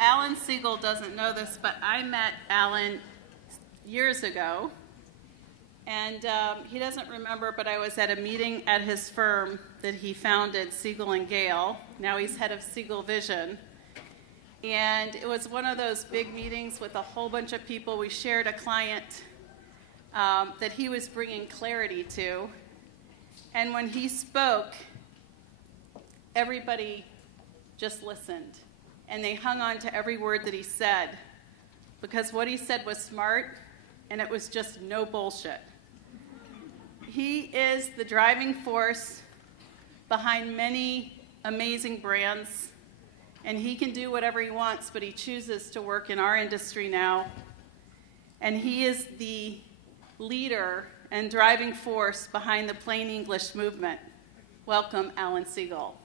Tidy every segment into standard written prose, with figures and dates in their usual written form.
Alan Siegel doesn't know this, but I met Alan years ago. And he doesn't remember, but I was at a meeting at his firm that he founded, Siegel and Gale. Now he's head of Siegelvision. And it was one of those big meetings with a whole bunch of people. We shared a client that he was bringing clarity to. And when he spoke, everybody just listened. And they hung on to every word that he said, because what he said was smart, and it was just no bullshit. He is the driving force behind many amazing brands, and he can do whatever he wants, but he chooses to work in our industry now. And he is the leader and driving force behind the plain English movement. Welcome, Alan Siegel.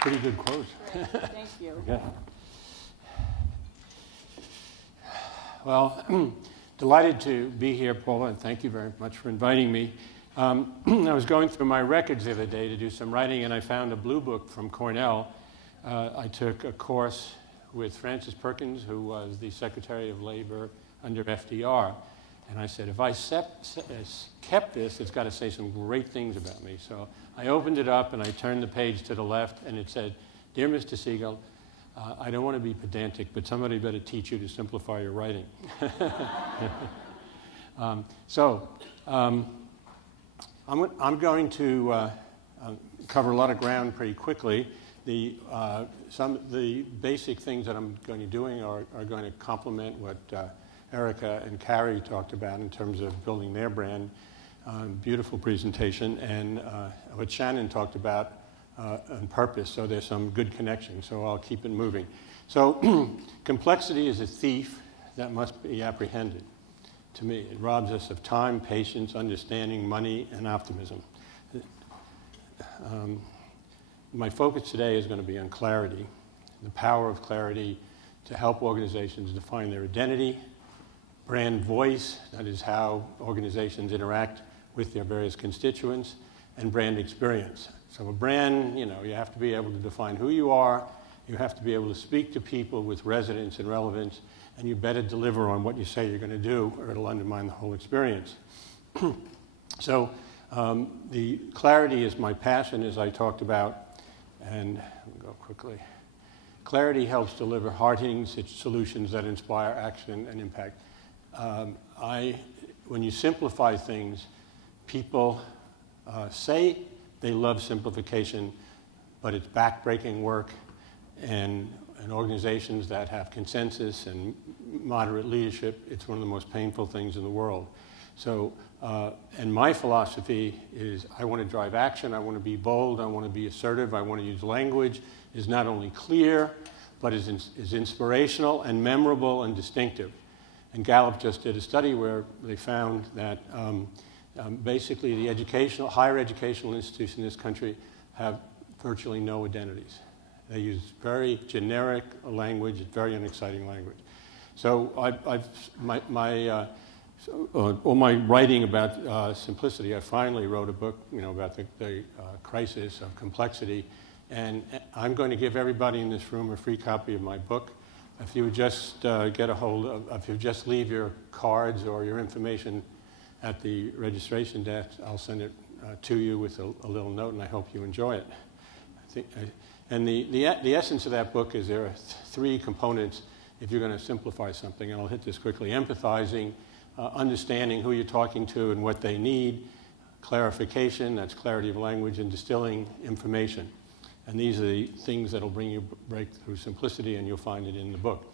Pretty good quote. Thank you. Okay. Well, delighted to be here, Paula, and thank you very much for inviting me. I was going through my records the other day to do some writing, and I found a blue book from Cornell. I took a course with Francis Perkins, who was the Secretary of Labor under FDR. And I said, if I kept this, it's got to say some great things about me. So I opened it up, and I turned the page to the left, and it said, Dear Mr. Siegel, I don't want to be pedantic, but somebody better teach you to simplify your writing. I'm going to cover a lot of ground pretty quickly. Some of the basic things that I'm going to be doing are going to complement what Erica and Carrie talked about in terms of building their brand. Beautiful presentation, and what Shannon talked about on purpose, so there's some good connection, so I'll keep it moving. So complexity is a thief that must be apprehended. To me, it robs us of time, patience, understanding, money, and optimism. My focus today is going to be on clarity, the power of clarity to help organizations define their identity, brand voice, that is how organizations interact with their various constituents, and brand experience. So a brand, you have to be able to define who you are, you have to be able to speak to people with resonance and relevance, and you better deliver on what you say you're going to do, or it'll undermine the whole experience. So the clarity is my passion, as I talked about, and I'll go quickly. Clarity helps deliver hard-hitting solutions that inspire action and impact. When you simplify things, people say they love simplification, but it's backbreaking work, and organizations that have consensus and moderate leadership, it's one of the most painful things in the world. So, and my philosophy is I want to drive action, I want to be bold, I want to be assertive, I want to use language is not only clear, but is inspirational and memorable and distinctive. And Gallup just did a study where they found that basically the higher educational institutions in this country have virtually no identities. They use very generic language, very unexciting language. So all my writing about simplicity, I finally wrote a book, about the crisis of complexity, and I'm going to give everybody in this room a free copy of my book. If you would just get a hold of, if you just leave your cards or your information at the registration desk, I'll send it to you with a little note, and I hope you enjoy it. And the essence of that book is there are three components if you're going to simplify something, and I'll hit this quickly. Empathizing, understanding who you're talking to and what they need, clarification, that's clarity of language, and distilling information. And these are the things that will bring you breakthrough simplicity, and you'll find it in the book.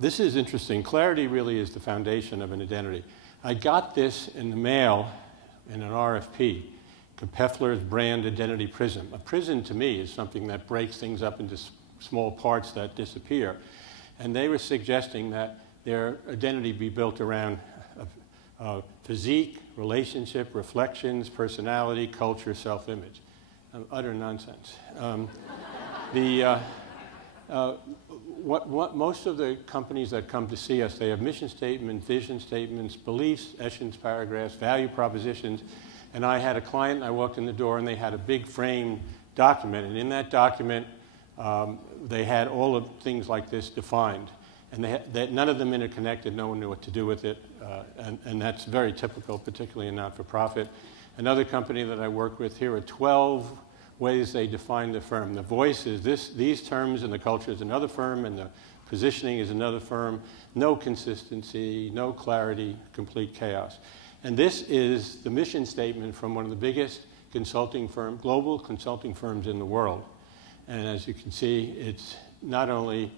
This is interesting. Clarity really is the foundation of an identity. I got this in the mail in an RFP, Kapeffler's Brand Identity Prism. A prism, to me, is something that breaks things up into small parts that disappear. And they were suggesting that their identity be built around physique, relationship, reflections, personality, culture, self-image. Utter nonsense. Most of the companies that come to see us, they have mission statements, vision statements, beliefs, essence paragraphs, value propositions. And I had a client, I walked in the door, and they had a big frame document. And in that document, they had all of things like this defined. And none of them interconnected. No one knew what to do with it. And that's very typical, particularly in not-for-profit. Another company that I work with, here are 12 ways they define the firm. The voice is these terms, and the culture is another firm, and the positioning is another firm. No consistency, no clarity, complete chaos. And this is the mission statement from one of the biggest consulting firms, global consulting firms in the world. And as you can see, it's not only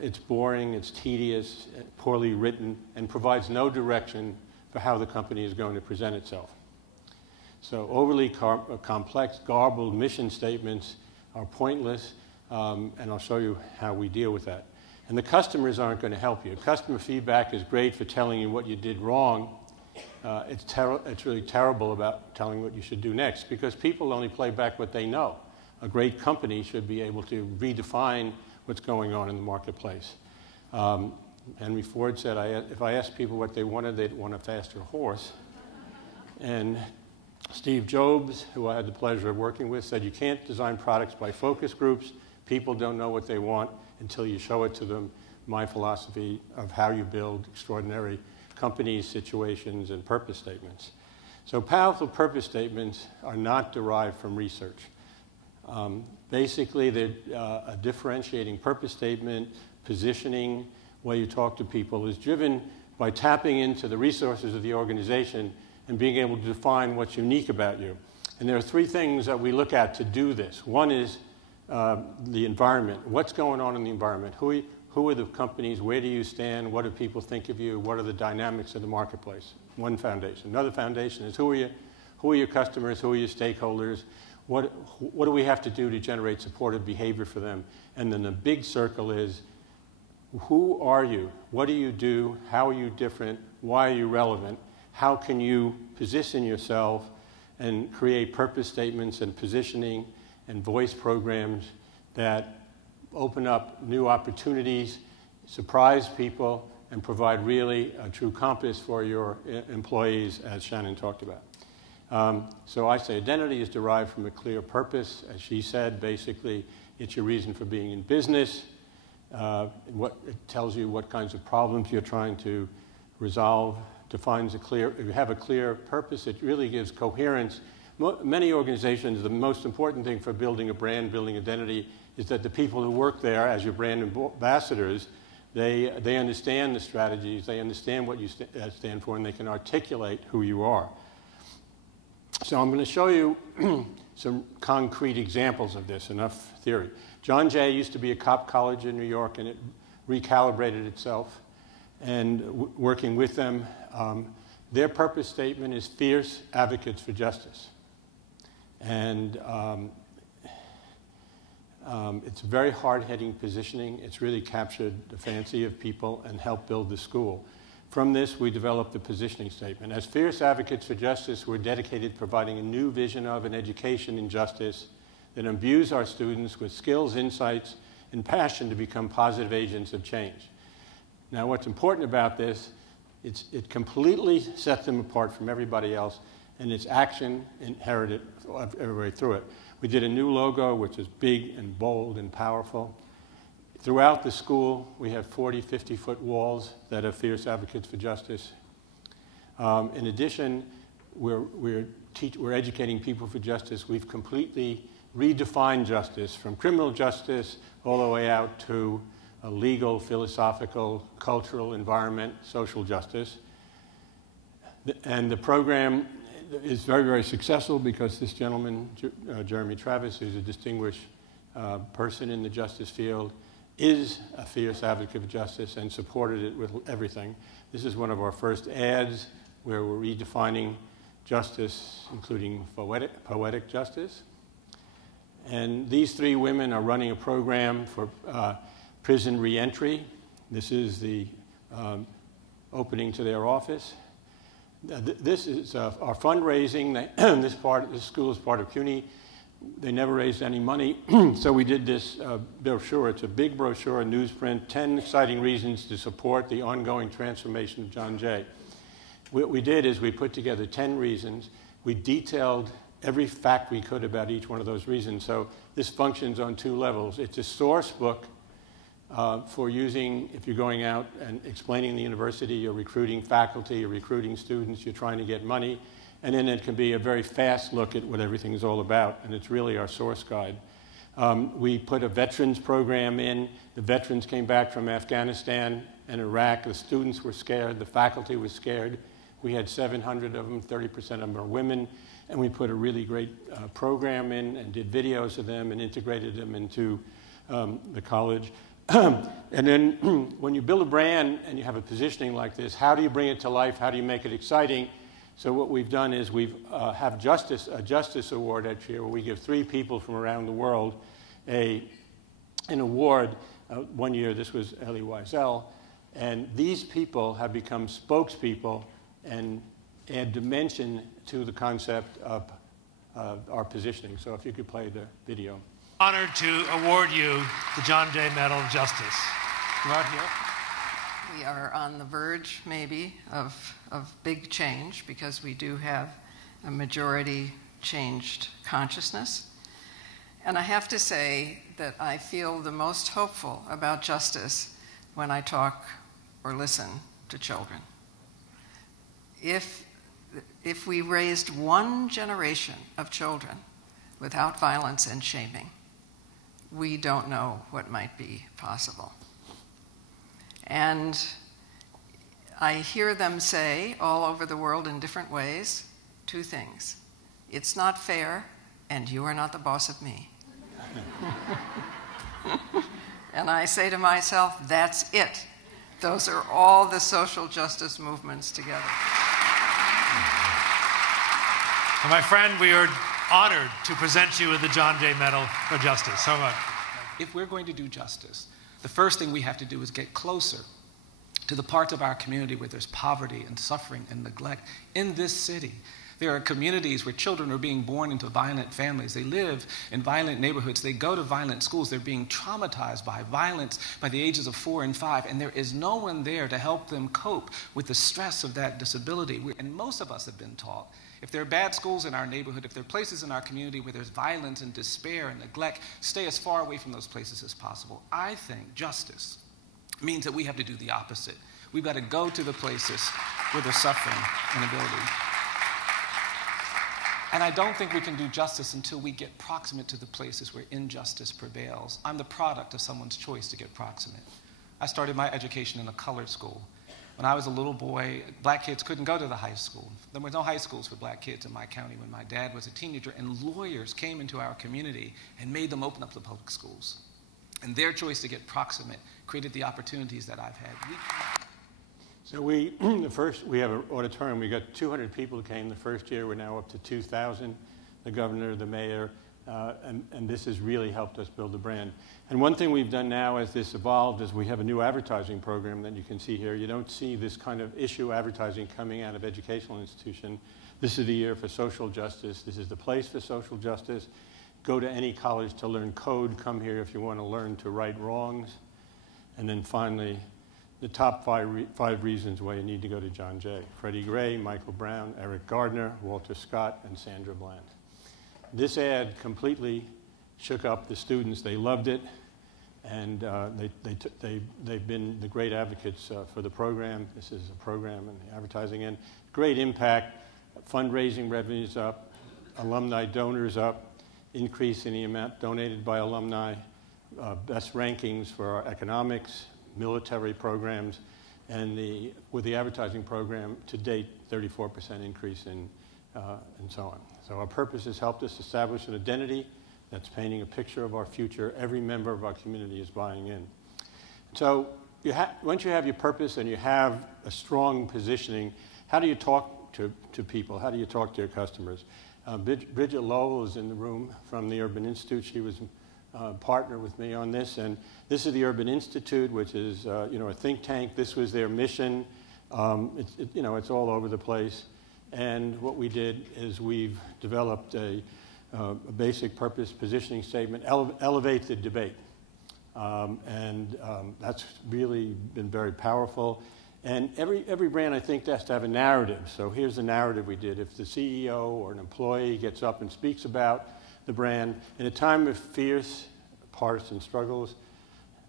it's boring, it's tedious, poorly written, and provides no direction for how the company is going to present itself. So overly complex, garbled mission statements are pointless, and I'll show you how we deal with that. And the customers aren't going to help you. Customer feedback is great for telling you what you did wrong. It's really terrible about telling what you should do next, because people only play back what they know. A great company should be able to redefine what's going on in the marketplace. Henry Ford said, if I asked people what they wanted, they'd want a faster horse. And Steve Jobs, who I had the pleasure of working with, said you can't design products by focus groups. People don't know what they want until you show it to them. My philosophy of how you build extraordinary companies, situations, and purpose statements. So powerful purpose statements are not derived from research. Basically, they're a differentiating purpose statement, positioning, way you talk to people is driven by tapping into the resources of the organization and being able to define what's unique about you. And there are three things that we look at to do this. One is the environment. What's going on in the environment? Who are the companies? Where do you stand? What do people think of you? What are the dynamics of the marketplace? One foundation. Another foundation is who are your customers? Who are your stakeholders? What do we have to do to generate supportive behavior for them? And then the big circle is, who are you? What do you do? How are you different? Why are you relevant? How can you position yourself and create purpose statements and positioning and voice programs that open up new opportunities, surprise people, and provide really a true compass for your employees, as Shannon talked about. So I say identity is derived from a clear purpose. As she said, basically, it's your reason for being in business. It tells you what kinds of problems you're trying to resolve. Defines if you have a clear purpose, it really gives coherence. Many organizations, the most important thing for building a brand, building identity, is that the people who work there as your brand ambassadors, they understand the strategies, they understand what you stand for, and they can articulate who you are. So I'm going to show you some concrete examples of this, enough theory. John Jay used to be a cop college in New York, and it recalibrated itself. And working with them, their purpose statement is fierce advocates for justice. And it's very hard-hitting positioning. It's really captured the fancy of people and helped build the school. From this, we developed the positioning statement. As fierce advocates for justice, we're dedicated to providing a new vision of an education in justice that imbues our students with skills, insights, and passion to become positive agents of change. Now, what's important about this, it completely sets them apart from everybody else, and it's action inherited every way through it. We did a new logo, which is big and bold and powerful. Throughout the school, we have 40, 50-foot walls that are fierce advocates for justice. In addition, we're educating people for justice. We've completely redefined justice from criminal justice all the way out to a legal, philosophical, cultural, environment, social justice. And the program is very, very successful because this gentleman, Jeremy Travis, who's a distinguished person in the justice field, is a fierce advocate of justice and supported it with everything. This is one of our first ads where we're redefining justice, including poetic justice. And these three women are running a program for prison reentry. This is the opening to their office. This is our fundraising. This school is part of CUNY. They never raised any money, so we did this brochure. It's a big brochure, a newsprint, 10 exciting reasons to support the ongoing transformation of John Jay. What we did is we put together 10 reasons. We detailed every fact we could about each one of those reasons. So this functions on two levels. It's a source book for using if you're going out and explaining the university, you're recruiting faculty, you're recruiting students, you're trying to get money. And then it can be a very fast look at what everything is all about, and it's really our source guide. We put a veterans program in. The veterans came back from Afghanistan and Iraq. The students were scared. The faculty was scared. We had 700 of them, 30% of them are women, and we put a really great program in and did videos of them and integrated them into the college. And then when you build a brand and you have a positioning like this, how do you bring it to life? How do you make it exciting? So what we've done is we've have a Justice Award each year where we give 3 people from around the world an award. One year this was Elie Wiesel, and these people have become spokespeople and add dimension to the concept of our positioning. So if you could play the video. Honored to award you the John Jay Medal of Justice. Right here. We are on the verge, maybe, of big change because we do have a majority changed consciousness. And I have to say that I feel the most hopeful about justice when I talk or listen to children. If we raised one generation of children without violence and shaming, we don't know what might be possible. And I hear them say all over the world in different ways 2 things. It's not fair, and you are not the boss of me. And I say to myself, that's it. Those are all the social justice movements together. And my friend, we are honored to present you with the John Jay Medal of Justice. So much. If we're going to do justice, the first thing we have to do is get closer to the parts of our community where there's poverty and suffering and neglect. In this city, there are communities where children are being born into violent families. They live in violent neighborhoods. They go to violent schools. They're being traumatized by violence by the ages of 4 and 5, and there is no one there to help them cope with the stress of that disability. And most of us have been taught, if there are bad schools in our neighborhood, if there are places in our community where there's violence and despair and neglect, stay as far away from those places as possible. I think justice means that we have to do the opposite. We've got to go to the places where there's suffering and ability. And I don't think we can do justice until we get proximate to the places where injustice prevails. I'm the product of someone's choice to get proximate. I started my education in a colored school. When I was a little boy, black kids couldn't go to the high school. There were no high schools for black kids in my county when my dad was a teenager, and lawyers came into our community and made them open up the public schools. And their choice to get proximate created the opportunities that I've had. So we have an auditorium. We got 200 people who came the first year. We're now up to 2,000. The governor, the mayor, and this has really helped us build the brand. And one thing we've done now as this evolved is we have a new advertising program that you can see here. You don't see this kind of issue advertising coming out of educational institution. This is the year for social justice. This is the place for social justice. Go to any college to learn code. Come here if you want to learn to right wrongs. And then finally, the top five reasons why you need to go to John Jay. Freddie Gray, Michael Brown, Eric Gardner, Walter Scott, and Sandra Bland. This ad completely shook up the students. They loved it, and they've been the great advocates for the program. This is a program and the advertising end. Great impact, fundraising revenues up, alumni donors up, increase in the amount donated by alumni, best rankings for our economics, military programs, and with the advertising program, to date, 34% increase in and so on. So our purpose has helped us establish an identity that's painting a picture of our future. Every member of our community is buying in. So once you have your purpose and you have a strong positioning, how do you talk to people? How do you talk to your customers? Bridget Lowell is in the room from the Urban Institute. She was a partner with me on this. And this is the Urban Institute, which is a think tank. This was their mission. It's all over the place. And what we did is we've developed a basic purpose positioning statement, elevate the debate. That's really been very powerful. And every brand, I think, has to have a narrative. So here's the narrative we did. If the CEO or an employee gets up and speaks about the brand, in a time of fierce partisan struggles,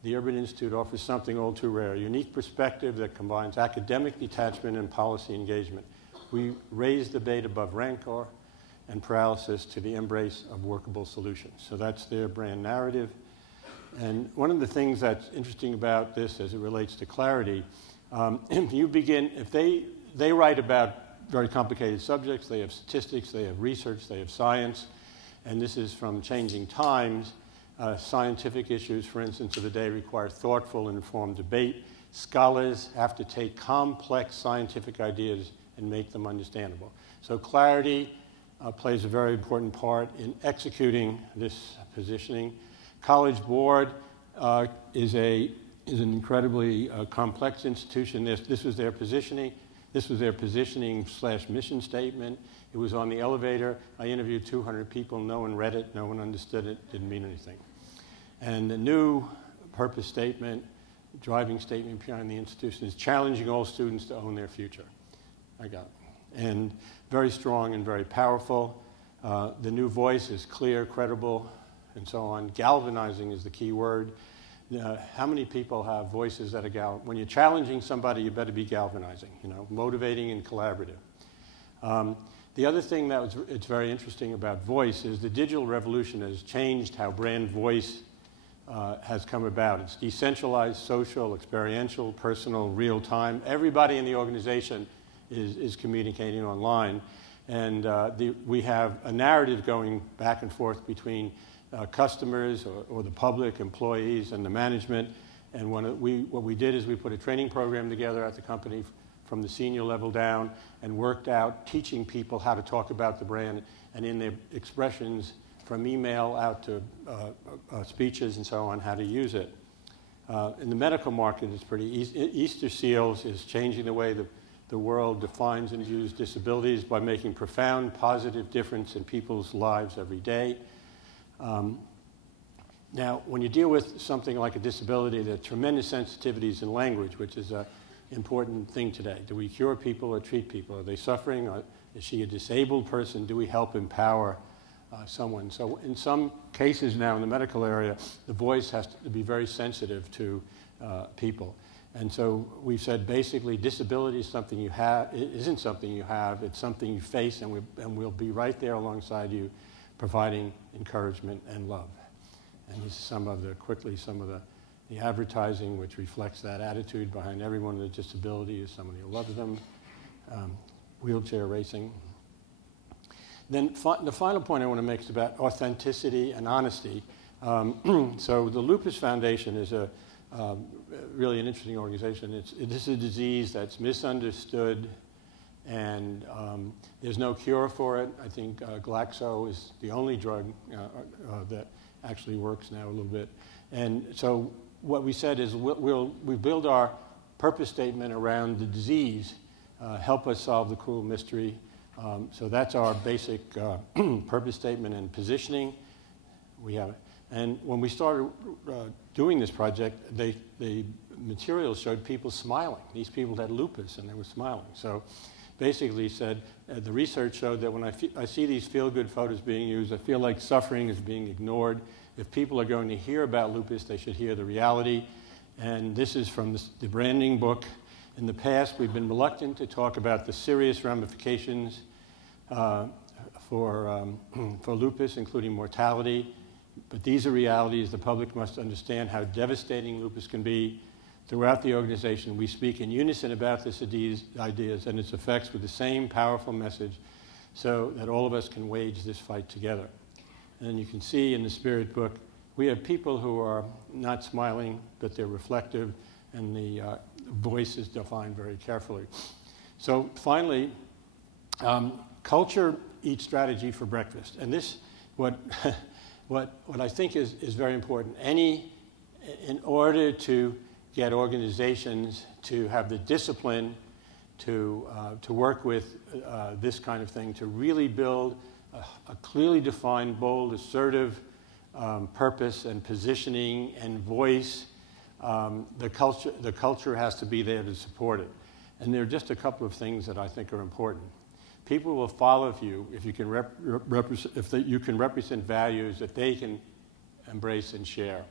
the Urban Institute offers something all too rare, a unique perspective that combines academic detachment and policy engagement. We raise the debate above rancor and paralysis to the embrace of workable solutions. So that's their brand narrative. And one of the things that's interesting about this as it relates to clarity, if they write about very complicated subjects, they have statistics, they have research, they have science, and this is from changing times. Scientific issues, for instance, of the day require thoughtful and informed debate. Scholars have to take complex scientific ideas and make them understandable. So clarity plays a very important part in executing this positioning. College Board is an incredibly complex institution. This was their positioning. This was their positioning/mission statement. It was on the elevator. I interviewed 200 people. No one read it. No one understood it. Didn't mean anything. And the new purpose statement, driving statement behind the institution, is challenging all students to own their future. I got it. And very strong and very powerful. The new voice is clear, credible, and so on. Galvanizing is the key word. How many people have voices that are when you're challenging somebody, you better be galvanizing, motivating and collaborative. The other thing it's very interesting about voice is the digital revolution has changed how brand voice has come about. It's decentralized, social, experiential, personal, real time. Everybody in the organization is communicating online. And we have a narrative going back and forth between customers or the public, employees, and the management. And what we did is we put a training program together at the company from the senior level down and worked out teaching people how to talk about the brand and in their expressions from email out to speeches and so on, how to use it. In the medical market, it's pretty easy. Easter Seals is changing the way the world defines and views disabilities by making profound positive difference in people's lives every day. Now, when you deal with something like a disability, there are tremendous sensitivities in language, which is an important thing today. Do we cure people or treat people? Are they suffering? Is she a disabled person? Do we help empower someone? So in some cases now in the medical area, the voice has to be very sensitive to people. And so we've said basically disability is something you have. It isn't something you have. It's something you face, and we'll be right there alongside you, providing encouragement and love. And this is some of the advertising which reflects that attitude behind everyone with a disability is somebody who loves them. Wheelchair racing. Then the final point I want to make is about authenticity and honesty. So the Lupus Foundation is really an interesting organization. This is a disease that's misunderstood, and there's no cure for it. I think Glaxo is the only drug that actually works now a little bit. And so what we said is we build our purpose statement around the disease, help us solve the cruel mystery. So that's our basic purpose statement and positioning. We have it. And when we started doing this project, the materials showed people smiling. These people had lupus and they were smiling. So basically said, the research showed that when I see these feel-good photos being used, I feel like suffering is being ignored. If people are going to hear about lupus, they should hear the reality. And this is from the branding book. In the past, we've been reluctant to talk about the serious ramifications for lupus, including mortality. But these are realities. The public must understand how devastating lupus can be. Throughout the organization, we speak in unison about this ideas and its effects with the same powerful message. so that all of us can wage this fight together. And you can see in the Spirit book, we have people who are not smiling, but they're reflective, and the voice is defined very carefully. So finally, culture eats strategy for breakfast. And this, what I think is very important. In order to get organizations to have the discipline to work with this kind of thing, to really build a clearly defined, bold, assertive purpose and positioning and voice, the culture has to be there to support it. And there are just a couple of things that I think are important. People will follow you if you can you can represent values that they can embrace and share.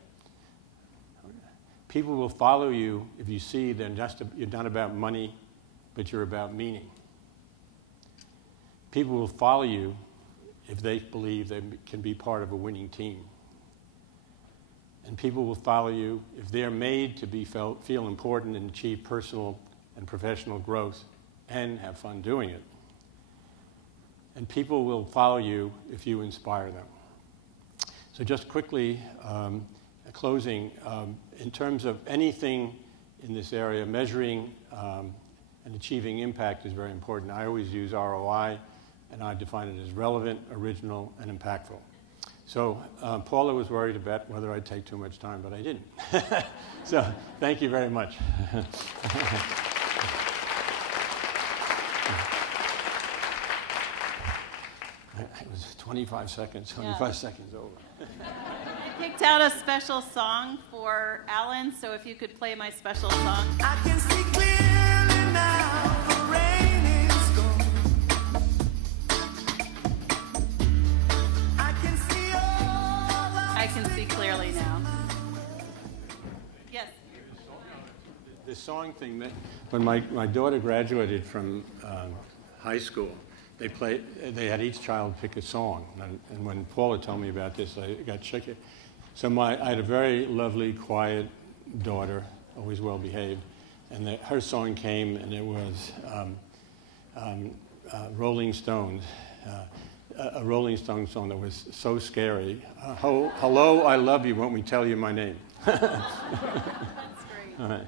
People will follow you if you see that you're not about money, but you're about meaning. People will follow you if they believe they can be part of a winning team. And people will follow you if they're made to feel important and achieve personal and professional growth and have fun doing it. And people will follow you if you inspire them. So just quickly, closing, in terms of anything in this area, measuring and achieving impact is very important. I always use ROI, and I define it as relevant, original, and impactful. So Paula was worried about whether I'd take too much time, but I didn't. So thank you very much. It was 25 seconds, 25 seconds over. I picked out a special song for Alan, so if you could play my special song. I can see clearly now, the rain is gone. I can see all I can see clearly now. Yes. The song thing, when my daughter graduated from high school, they had each child pick a song. And when Paula told me about this, I got shook. So I had a very lovely, quiet daughter, always well behaved. And her song came, and it was Rolling Stones, a Rolling Stones song that was so scary. Hello, I love you, won't we tell you my name? That's great. All right.